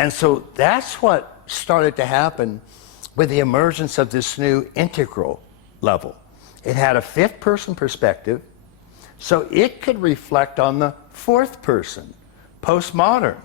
And so that's what started to happen with the emergence of this new integral level. It had a fifth person perspective, so it could reflect on the fourth person, postmodern.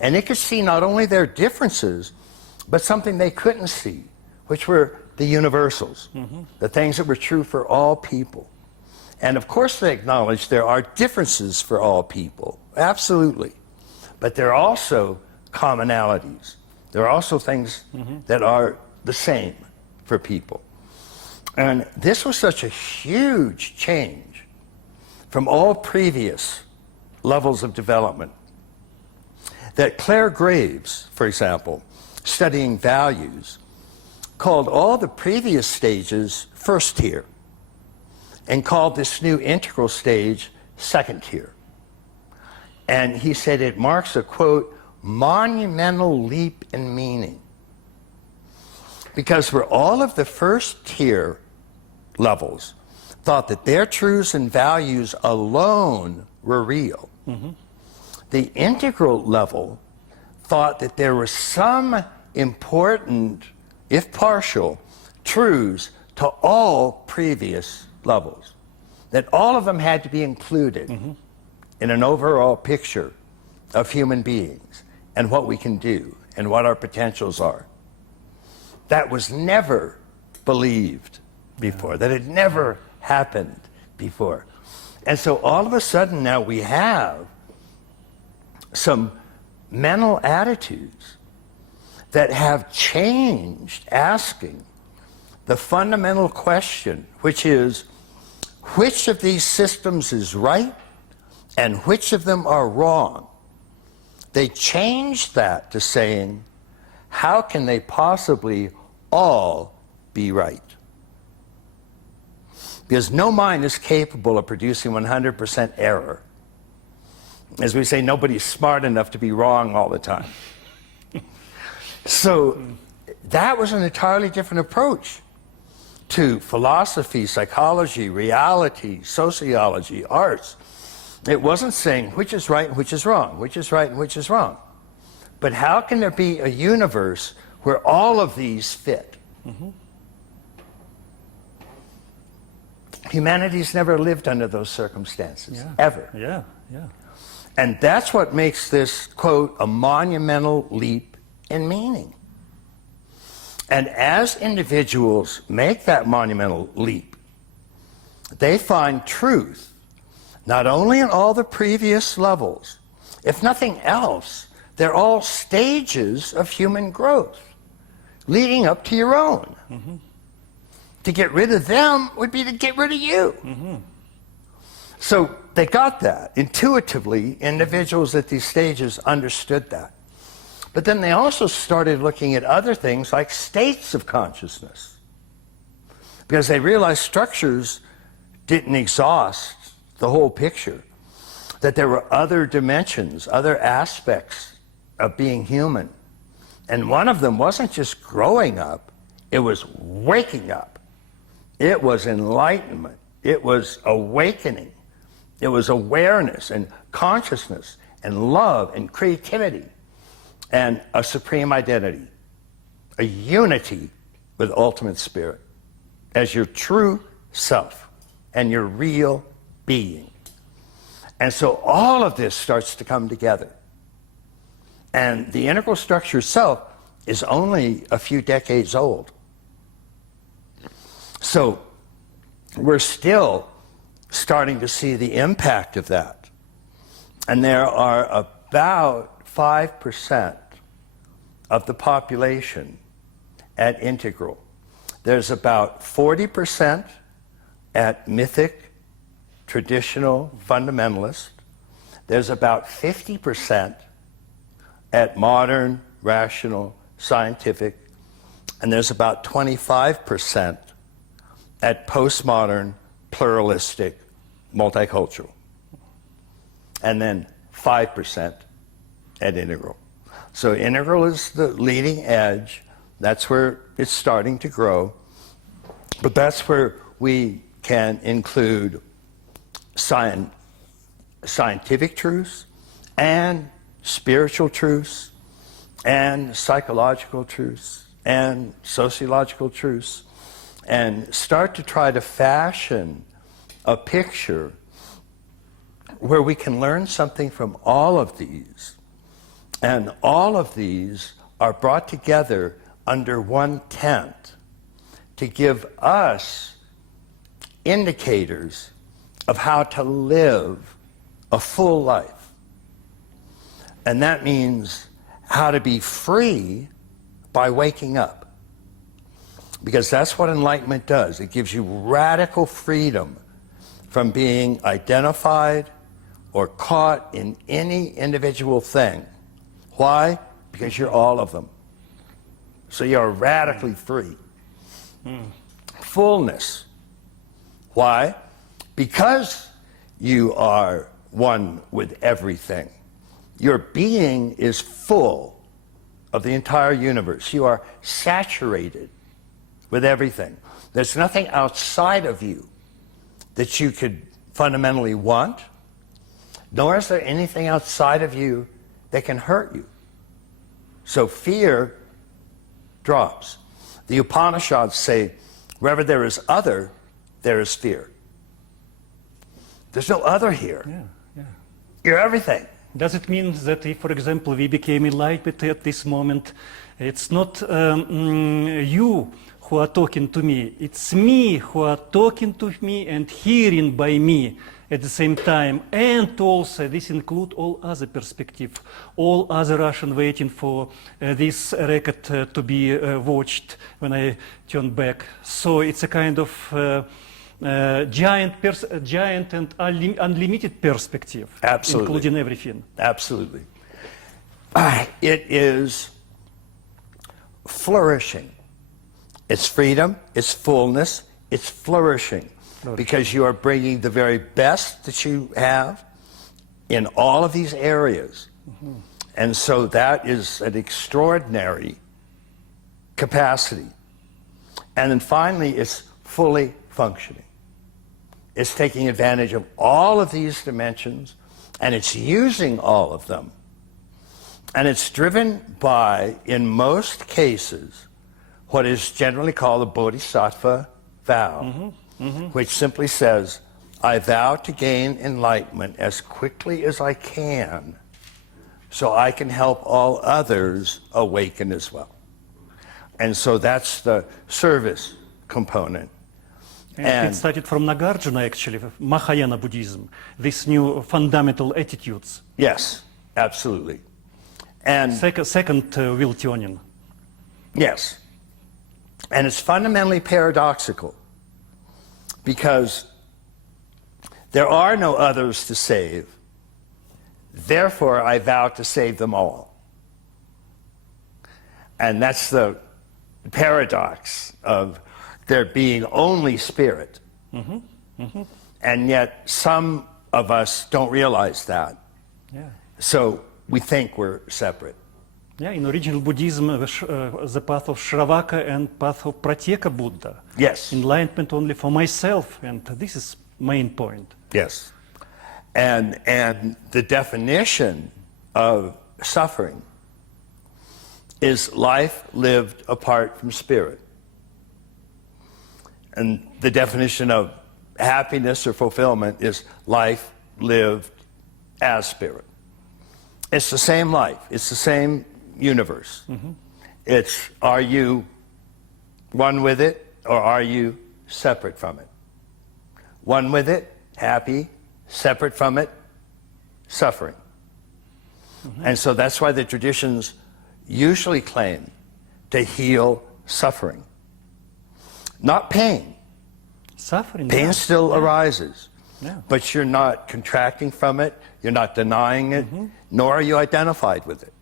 And it could see not only their differences, but something they couldn't see, which were the universals, the things that were true for all people. And of course they acknowledge there are differences for all people, absolutely. But there are also commonalities. There are also things that are the same for people. And this was such a huge change from all previous levels of development that Claire Graves, for example, studying values, called all the previous stages first tier and called this new integral stage second tier. And he said it marks a, quote, monumental leap in meaning. Because for all of the first tier levels thought that their truths and values alone were real, the integral level thought that there were some important, if partial, truths to all previous levels, that all of them had to be included in an overall picture of human beings and what we can do and what our potentials are. That was never believed before, that had never happened before. And so all of a sudden now we have some mental attitudes that have changed, asking the fundamental question, which is, which of these systems is right and which of them are wrong? They changed that to saying, how can they possibly all be right? Because no mind is capable of producing 100% error. As we say, nobody's smart enough to be wrong all the time. So that was an entirely different approach to philosophy, psychology, reality, sociology, arts. It wasn't saying which is right and which is wrong, which is right and which is wrong. But how can there be a universe where all of these fit? Humanity's never lived under those circumstances, ever. And that's what makes this, quote, a monumental leap in meaning. And as individuals make that monumental leap, they find truth, not only in all the previous levels. If nothing else, they're all stages of human growth, leading up to your own. To get rid of them would be to get rid of you. So they got that. Intuitively, individuals at these stages understood that. But then they also started looking at other things like states of consciousness, because they realized structures didn't exhaust the whole picture, that there were other dimensions, other aspects of being human. And one of them wasn't just growing up, it was waking up. It was enlightenment. It was awakening. It was awareness and consciousness and love and creativity and a supreme identity, a unity with ultimate spirit as your true self and your real being. And so all of this starts to come together. And the integral structure itself is only a few decades old. So we're still starting to see the impact of that. And there are about 5% of the population at integral. There's about 40% at mythic, traditional, fundamentalist. There's about 50% at modern, rational, scientific. And there's about 25% at postmodern, pluralistic, multicultural. And then 5% at integral. So integral is the leading edge. That's where it's starting to grow. But that's where we can include scientific truths and spiritual truths and psychological truths and sociological truths, and start to try to fashion a picture where we can learn something from all of these. And all of these are brought together under one tent to give us indicators of how to live a full life. And that means how to be free by waking up. Because that's what enlightenment does. It gives you radical freedom from being identified or caught in any individual thing. Why? Because you're all of them. So you're radically free. Fullness. Why? Because you are one with everything. Your being is full of the entire universe. You are saturated with everything. There's nothing outside of you that you could fundamentally want, nor is there anything outside of you that can hurt you. So fear drops. The Upanishads say, wherever there is other, there is fear. There's no other here. You're everything. Does it mean that if, for example, we became enlightened at this moment, it's not you who are talking to me, it's me who are talking to me and hearing by me at the same time, and also this includes all other perspective, all other Russian waiting for this record to be watched when I turn back. So it's a kind of giant and unlimited perspective. Absolutely. Including everything. Absolutely. It is flourishing. It's freedom, it's fullness, it's flourishing. Because you are bringing the very best that you have in all of these areas. And so that is an extraordinary capacity. And then finally, it's fully functioning. It's taking advantage of all of these dimensions, and it's using all of them. And it's driven by, in most cases, what is generally called a bodhisattva vow. Which simply says, I vow to gain enlightenment as quickly as I can so I can help all others awaken as well. And so that's the service component. And it started from Nagarjuna, actually, Mahayana Buddhism, these new fundamental attitudes. Yes, absolutely. And second will tuning. Yes. And it's fundamentally paradoxical. Because there are no others to save, therefore I vow to save them all. And that's the paradox of there being only spirit. And yet some of us don't realize that. So we think we're separate. Yeah, in original Buddhism, the path of Shravaka and path of Pratyeka Buddha. Yes. Enlightenment only for myself, and this is main point. Yes. And the definition of suffering is life lived apart from spirit. And the definition of happiness or fulfillment is life lived as spirit. It's the same life. It's the same universe. It's, are you one with it, or are you separate from it? One with it, happy; separate from it, suffering. And so that's why the traditions usually claim to heal suffering. Not pain. Suffering. Pain still arises. But you're not contracting from it, you're not denying it, nor are you identified with it.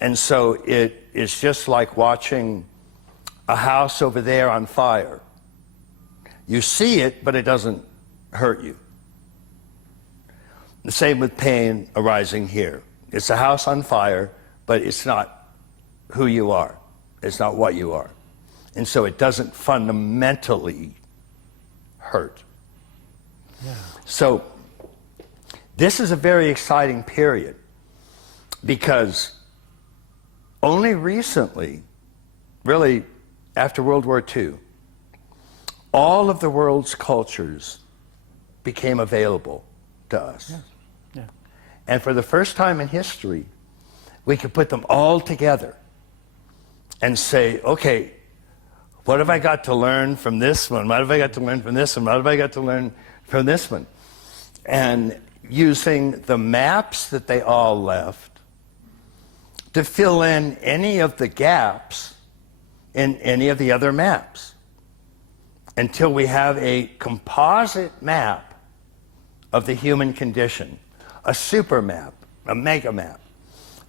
And so it's just like watching a house over there on fire. You see it, but it doesn't hurt you. The same with pain arising here. It's a house on fire, but it's not who you are. It's not what you are. And so it doesn't fundamentally hurt. So this is a very exciting period because only recently, really after World War II, all of the world's cultures became available to us. Yeah. Yeah. And for the first time in history, we could put them all together and say, okay, what have I got to learn from this one? What have I got to learn from this one? What have I got to learn from this one? And using the maps that they all left to fill in any of the gaps in any of the other maps until we have a composite map of the human condition, a super map, a mega map,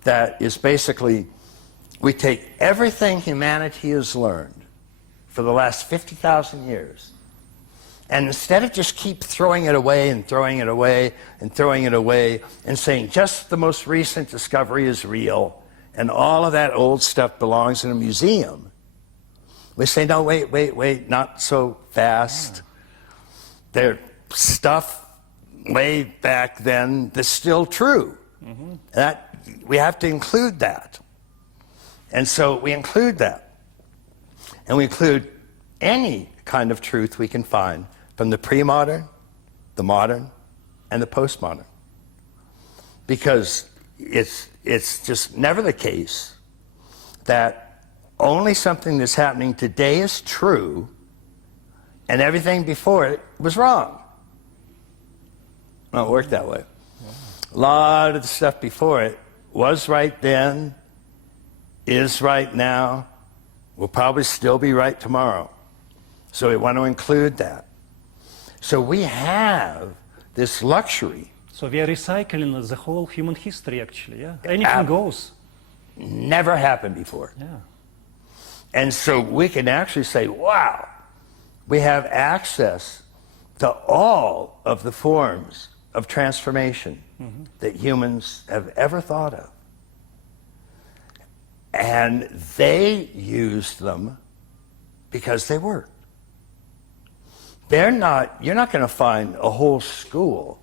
that is basically, we take everything humanity has learned for the last 50,000 years, and instead of just keep throwing it away and throwing it away and throwing it away and saying just the most recent discovery is real and all of that old stuff belongs in a museum, we say, no, wait, not so fast. There's stuff way back then that's still true. That we have to include that. And so we include that. And we include any kind of truth we can find from the pre-modern, the modern, and the postmodern. Because it's just never the case that only something that's happening today is true and everything before it was wrong. It don't work that way. A lot of the stuff before it was right then, is right now, will probably still be right tomorrow. So we want to include that. So we have this luxury. So we are recycling the whole human history, actually, yeah? Anything goes. Never happened before. Yeah. And so we can actually say, wow, we have access to all of the forms of transformation that humans have ever thought of. And they used them because they worked. You're not going to find a whole school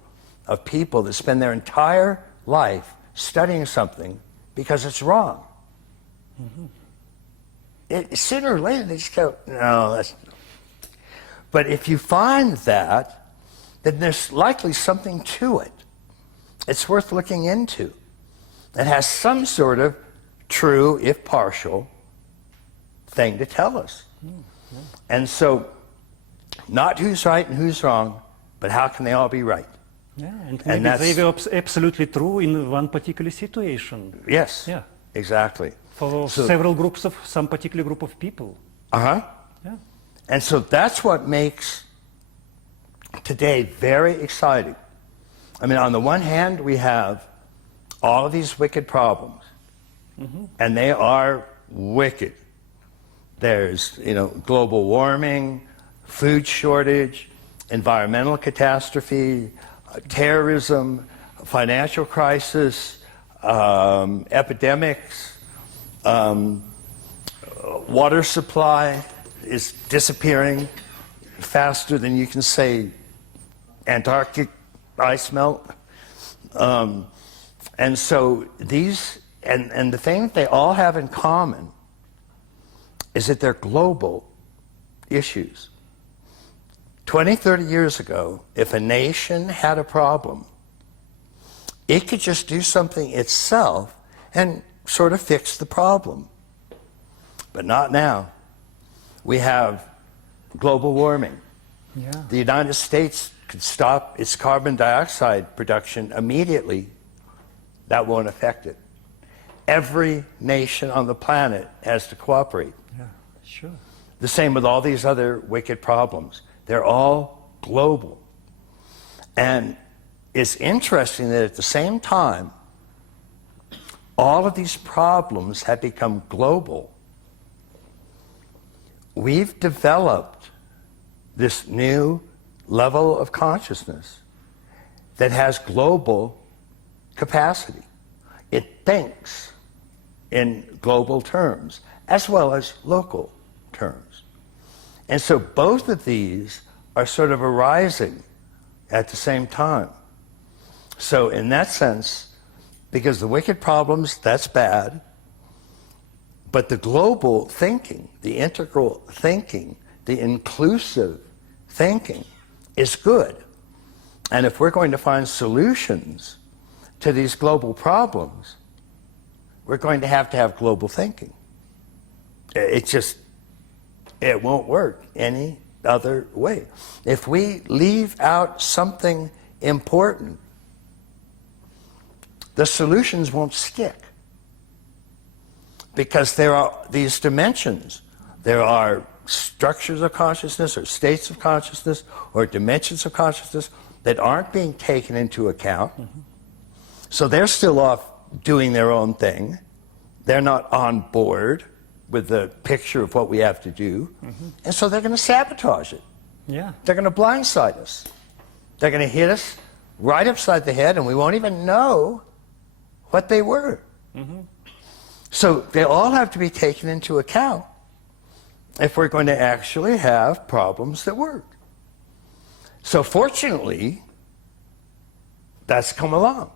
of people that spend their entire life studying something because it's wrong. Sooner or later they just go, no, that's... But if you find that, then there's likely something to it. It's worth looking into. It has some sort of true, if partial, thing to tell us. And so, not who's right and who's wrong, but how can they all be right? Yeah, and maybe they were absolutely true in one particular situation. Yes, yeah, exactly. For several groups of, some particular group of people. Uh-huh. Yeah. And so that's what makes today very exciting. I mean, on the one hand, we have all of these wicked problems. And they are wicked. There's, global warming, food shortage, environmental catastrophe, terrorism, financial crisis, epidemics, water supply is disappearing faster than you can say Antarctic ice melt. And so these, and the thing that they all have in common is that they're global issues. 20, 30 years ago, if a nation had a problem, it could just do something itself and sort of fix the problem. But not now. We have global warming. Yeah. The United States could stop its carbon dioxide production immediately. That won't affect it. Every nation on the planet has to cooperate. Yeah, sure. The same with all these other wicked problems. They're all global. And it's interesting that at the same time, all of these problems have become global. We've developed this new level of consciousness that has global capacity. It thinks in global terms as well as local terms. And so both of these are sort of arising at the same time. So in that sense, because the wicked problems, that's bad, But the global thinking, the integral thinking, the inclusive thinking is good. And if we're going to find solutions to these global problems, we're going to have global thinking. It won't work any other way. If we leave out something important, the solutions won't stick. Because there are these dimensions. There are structures of consciousness or states of consciousness or dimensions of consciousness that aren't being taken into account. Mm-hmm. So they're still off doing their own thing. They're not on board with the picture of what we have to do. Mm-hmm. And so they're going to sabotage it. Yeah. They're going to blindside us. They're going to hit us right upside the head and we won't even know what they were. Mm-hmm. So they all have to be taken into account if we're going to actually have problems that work. So fortunately, that's come along.